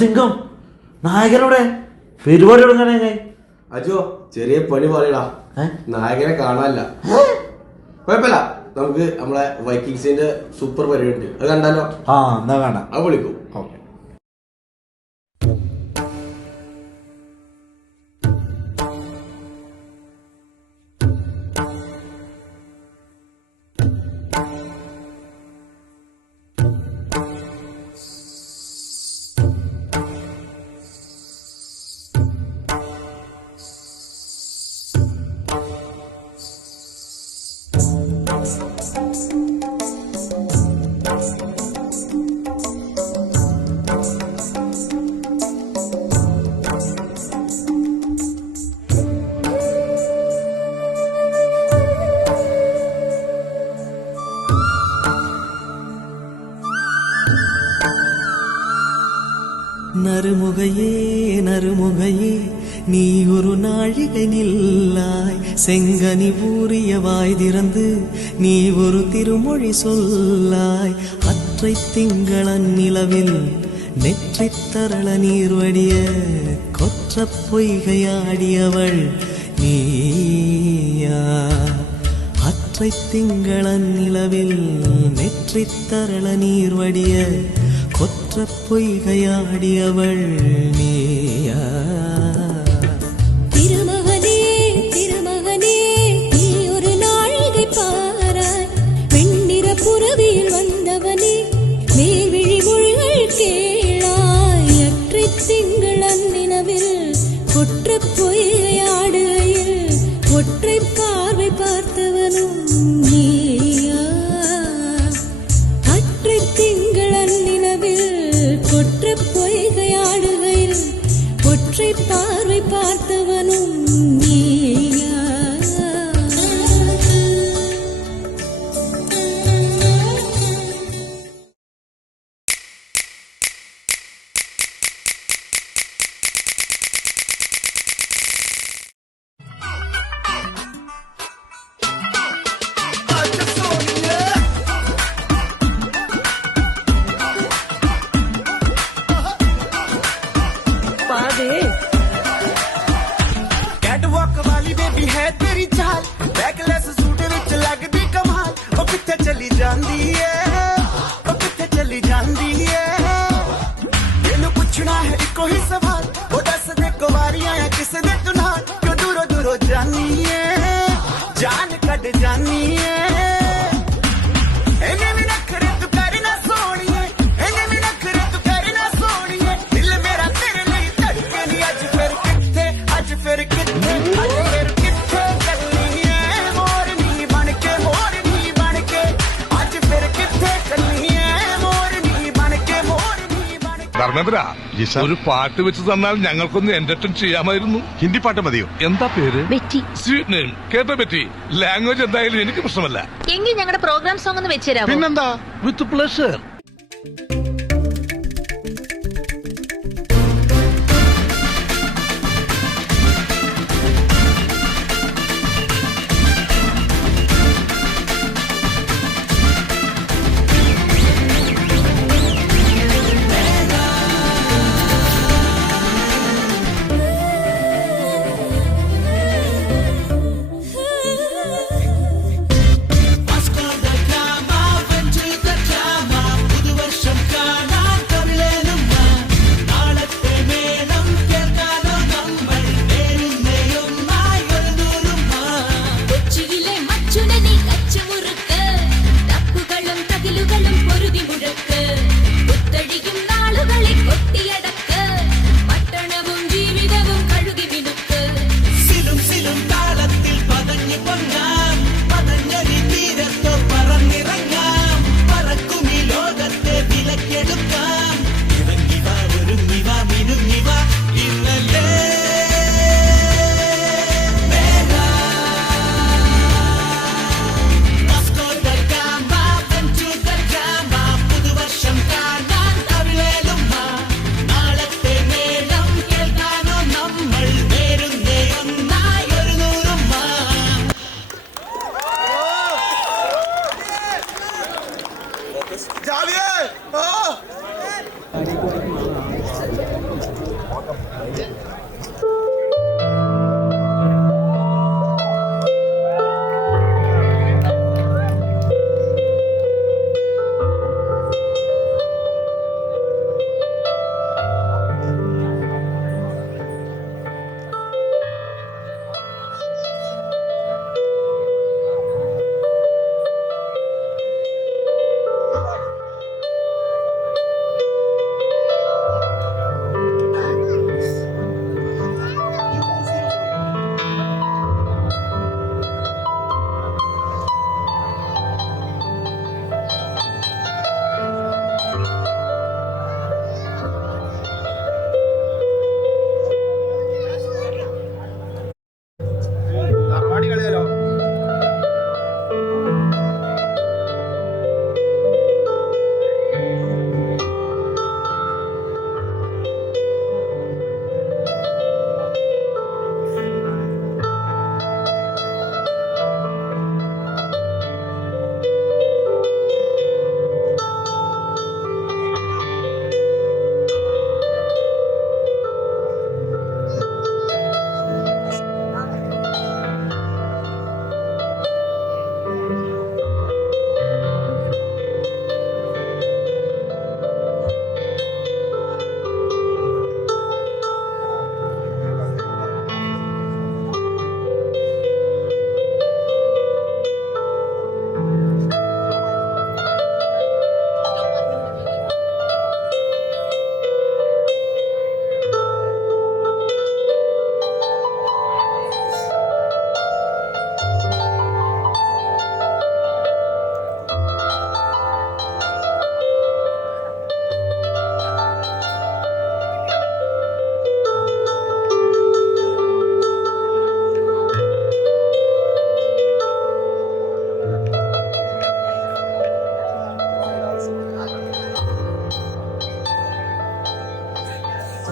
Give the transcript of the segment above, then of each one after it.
സിംഗം നായകനോടെ പരിപാടി തുടങ്ങാനേ അജോ ചെറിയ പണി പറയടാ, നായകനെ കാണാനല്ല. കുഴപ്പമില്ല, നമുക്ക് നമ്മളെ വൈക്കിങ്സിന്റെ സൂപ്പർ പരിപാടി ഉണ്ട്, അത് കണ്ടാലോ? എന്നാ കാണാം, അത് വിളിക്കും. ഓക്കെ. நறுமுகையே நறுமுகையே நீ ஒரு நாழிகை நில்லாய், செங்கனி ஊறிய வாய் திறந்து நீ ஒரு திருமொழி சொல்லாய். அற்றை திங்களன் நிலவில் நெற்றி தரள நீர் வடிய கொற்ற பொய்கையாடியவள் நீயா. அற்றை திங்களன் நிலவில் நெற்றி தரள நீர் வடிய கொற்ற பொய்கையாடியவள் நீயா. திருமகனே திருமகனே நீ ஒரு நாழிகை பாராய், வெண்ணிற புறவியில் வந்தவனே மேல்விழி மொழிகள் கேளாய். அற்றை திங்களன் நிலவில் கொற்ற பொய்கையாடுகையில் ஒற்றை பார்வை பார்த்தவனும் நீயா. அற்றை திங்களன் நிலவில் கொற்ற பொய்கையாடுகையில் ஒற்றை பார்வை பார்த்தவனும் நீயா. कैटवॉक वाली बेबी है तेरी चाल, बैकलेस सूट विच लगदी कमाल. ओ किथे चली जांदी है, ओ किथे चली जांदी है. मैनू पुछना है इको ही सवाल, ओ दस दे कुवारियां है किस दे तू नाल. क्यों दूरों दूरों जानी है, जान कट जानी है. एने में नखरे तू करना सोनिए, एने में नखरे तू करना सोनिए. दिल मेरा तेरे लिए धड़के नी. अज फिर किथे, अज फिर किथे, अज फिर किथे चली है मोरनी बनके, मोरनी बनके. अज फिर किथे चली है मोरनी बनके, मोरनी बनके. ധർമ്മേന്ദ്ര, ഒരു പാട്ട് വെച്ച് തന്നാൽ ഞങ്ങൾക്കൊന്ന് എന്റർടൈൻ ചെയ്യാമായിരുന്നു. ഹിന്ദി പാട്ട് മതിയോ? എന്താ പേര്? ബെറ്റി. Sweet name. കേട്ടോ ബെറ്റി, ലാംഗ്വേജ് എന്തായാലും എനിക്ക് പ്രശ്നമല്ല. എങ്കിൽ ഞങ്ങളുടെ പ്രോഗ്രാം സോങ് ഒന്ന് വെച്ചുതരാമോ? പിന്നെന്താ, with pleasure. Let's go the drama, went to the drama. Pudu varsham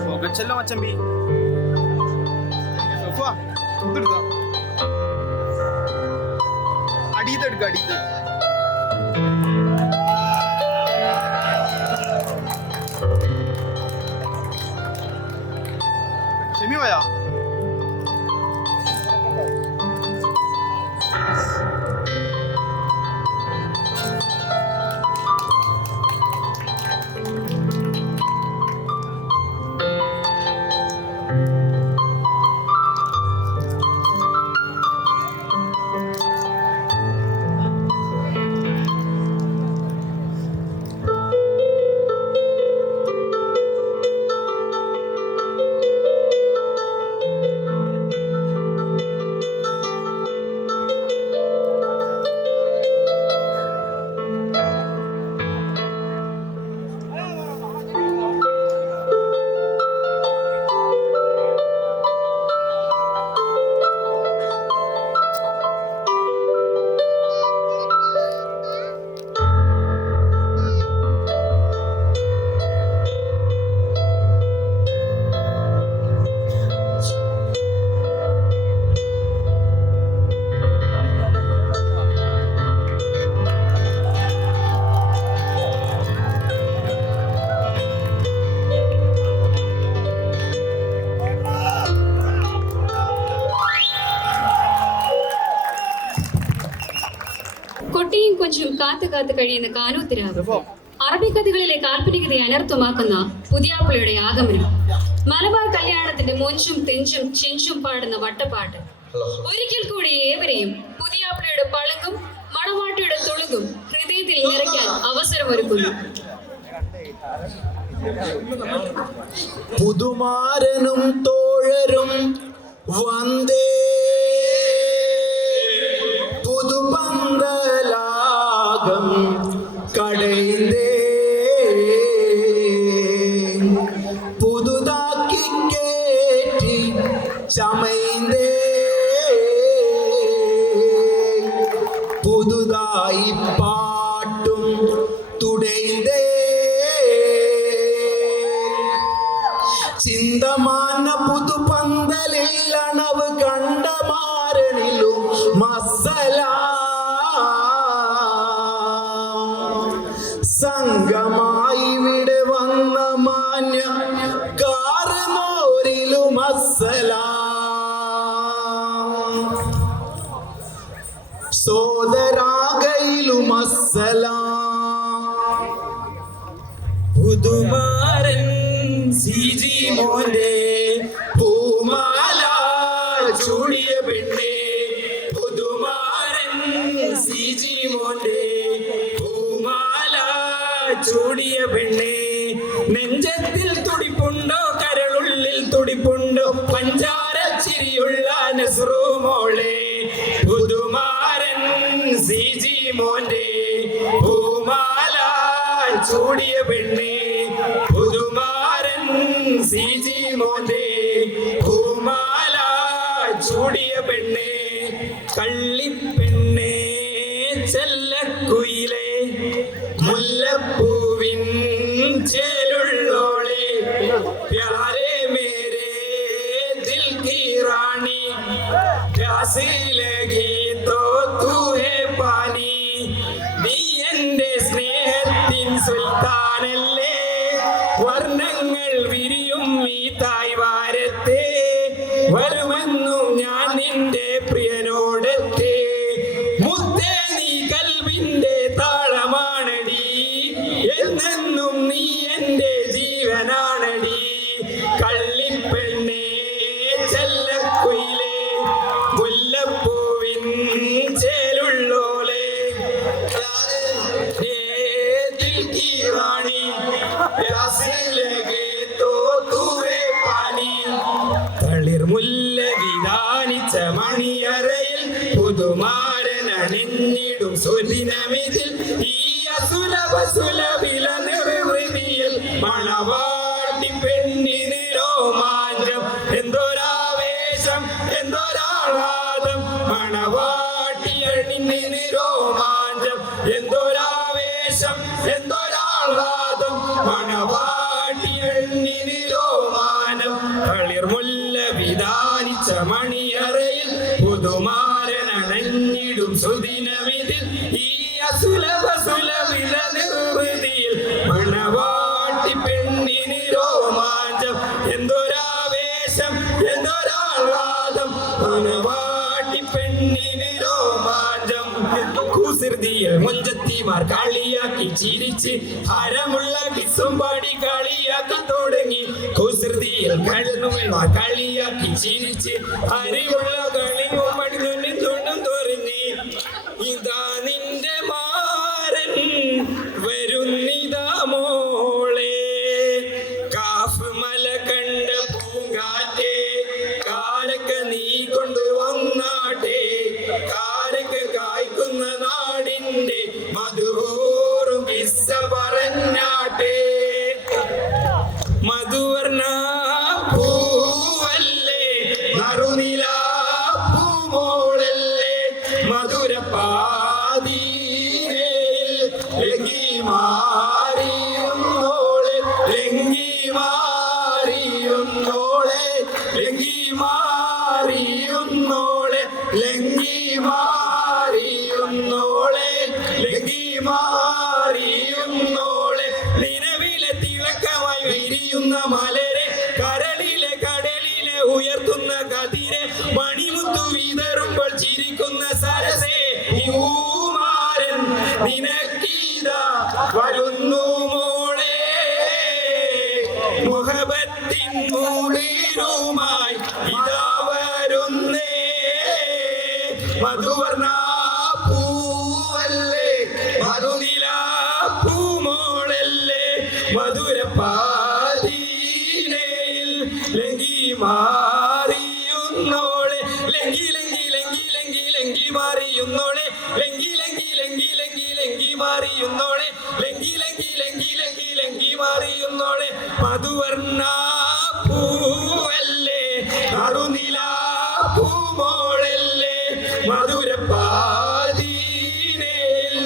പുകച്ചല്ലോ മച്ചമ്പി. അടിയത്തെടുക്ക അടിയത്ത്. Shemi പോയാ? കൊട്ടിയും കൊഞ്ചും കാത്തു കാത്തു കഴിയുന്ന കാനൂത്തിരാവ്, അറബിക്കഥകളിലെ കാൽപ്പനികതയെ അനർത്ഥമാക്കുന്ന പുതിയാപ്പിളയുടെ ആഗമനം, മലബാർ കല്യാണത്തിന്റെ മൊഞ്ചും തെഞ്ചും ചെഞ്ചും പാടുന്ന വട്ടപ്പാട്ട്. ഒരിക്കൽ കൂടി ഏവരെയും പുതിയാപ്പിളയുടെ പളുങ്കും മണവാട്ടിയുടെ തുളുകും ഹൃദയത്തിൽ നിറയ്ക്കാൻ അവസരമൊരുക്കുന്നു. പുതുമാരനും തോഴരും വന്ദേ, പുതുപന്തലാകം കടൈന്തേ, പുതുതാക്കി കേറ്റി ചമൈന്തേ, പുതുതായി പാട്ടും തുടൈന്തേ, ചിന്തമാന പുതുപന്തലിൽ അണവ് കണ്ടമാരനിലും സംഘമായി ഇവിടെ വന്ന മാന്യ കാർമോരിലും സോദരാകയിലും പുതുമാരൻ സിജി മോന്റെ പൂമാല ചൂടിയ പെണ്ണേ, പുതുമാരൻ സിജി മോന്റെ പൂമാല ചൂടിയ പെണ്ണേ, നെഞ്ചത്തിൽ തുടിപ്പുണ്ടോ കരളുള്ളിൽ തുടിപ്പുണ്ടോ പഞ്ചാര ചിരിയുള്ള നസ്രു മോളെ, പുതുമാരൻ സിജി മോന്റെ പൂമാല ചൂടിയ പെണ്ണേ, പുതുമാരൻ സിജി മോന്റെ പൂമാല ചൂടിയ പെണ്ണേ, കള്ളിപ്പെണ്ണേ ചെല്ലക്കുയിലേ മുല്ലപ്പൂവിൻ ചേലുള്ളോളെ, പ്യാരേ മേരേ ദിൽ കി റാണി, പ്യാസി ലഗി തോ തൂ ഹേ പാനി, നീ എന്റെ സ്നേഹത്തിൻ സുൽത്താനല്ലേ, വർണ്ണങ്ങൾ വിരിയും ഈ തായ്വാരത്തെ, വരുമെന്നും ഞാൻ നിന്റെ പ്രിയനോടത്തെ, മുത്തേ നീ കൽവിന്റെ താളമാണടി, എന്നെന്നും നീ എന്റെ ജീവനാണടി, കള്ളിപ്പെണ്ണേ ചെല്ലക്കുയിലേ മുല്ലപ്പൂവിൻ ചേലുള്ളോലെ, ദിൽ കി റാണി പ്യാസി ലഗേ തോ തൂവേ പാനി, തളിർമുല്ല വിധാനിച്ച മണിയറയിൽ പുതുമാരൻ അണിഞ്ഞിടും സുദിനമിതിൽ, ഈ അസുലഭ സുലഭില നിർവൃതിയിൽ മണവാട്ടി പെണ്ണിന് രോമാഞ്ചം, എന്തൊരാവേശം എന്തൊരാഹ്ലാദം, മണവാട്ടി അണിഞ്ഞിന് രോമാഞ്ചം, എന്തൊരാവേശം എന്തൊരാഹ്ലാദം, മണവാട്ടി അണിഞ്ഞിന് രോമാഞ്ചം. മണിയറയിൽ പുതുമാരനണഞ്ഞിടും സുദിനമിതിൽ ഈ അസുലഭ സുലഭില നിർവൃതിയിൽ മണവാട്ടി പെണ്ണിന് രോമാഞ്ചം എന്തൊരാവേശം എന്തൊരാഹ്ലാദം മണവാട്ടി പെണ്ണിന് രോമാഞ്ചം കുസൃതിയിൽ മുഞ്ചത്തിമാർ കളിയാക്കി ചിരിച്ച് ഹരമുള്ള കിസ്സും പാടി കളിയാക്കി തുടങ്ങി കുസൃതിയിൽ കണ്ണുമാർ കളിയാക്കി ചിരിച്ച് ഹരിമുള്ള കളിയും പടിഞ്ഞും തുണ്ടും തുറങ്ങി ഇതാ നിന്റെ മാരൻ വരുന്നിതാ മോളെ കാഫ് മല കണ്ട പൂങ്കാറ്റേ കാരക്ക നീ കൊണ്ടുവന്നാട്ടെ കാരക്ക കായ്ക്കുന്ന നാടിന്റെ മധുഹൂറും കിസ്സ പറഞ്ഞാട്ടെ മധുവർണ പൂവല്ലേ നറുനില പൂമോളല്ലേ മധുരപാതീരയിൽ ലംഘി മാറിയുന്നോളെ ലംഘി മാറിയുന്നോളെ ലംഘി മാറിയുന്നോളെ ലംഘി മാറിയുന്നോളെ ലംഘി മാറിയുന്നോളെ നിലവിലെ തിളക്കമായി വിരിയുന്ന മലരെ കരളിലെ കടലിലെ ഉയർത്തുന്ന കതിരെ മണിമുത്തു വിതറുമ്പോൾ ചിരിക്കുന്ന സരസേ ഊമാരൻ നിനക്കീതാ വരുന്നു മോളെ മുഹബത്തിൻ മൂടിരുമായി ഇതാ വരുന്നേ മധുവർണ പൂവല്ലേ മധുനില പൂമോളല്ലേ മധുരപാതീനയിൽ ലംഘി മാറിയുന്നോളെ ലംഘി ലംഘി ലംഘി ലംഘി ലംഘി മാറിയുന്നോളെ ലംഘി ലംഘി ലംഘി ലംഘി ലംഘി മാറിയുന്നോളെ ലംഘി ലംഘി ലംഘി ലംഘി ലംഘി മാറിയുന്നോളെ മധുവർണ പൂവല്ലേ നറുനില പൂമോളല്ലേ മധുരപാതീനയിൽ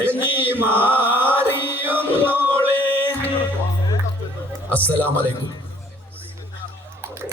ലംഘി മാറിയുന്നോളെ. അസ്സലാമു അലൈക്കും.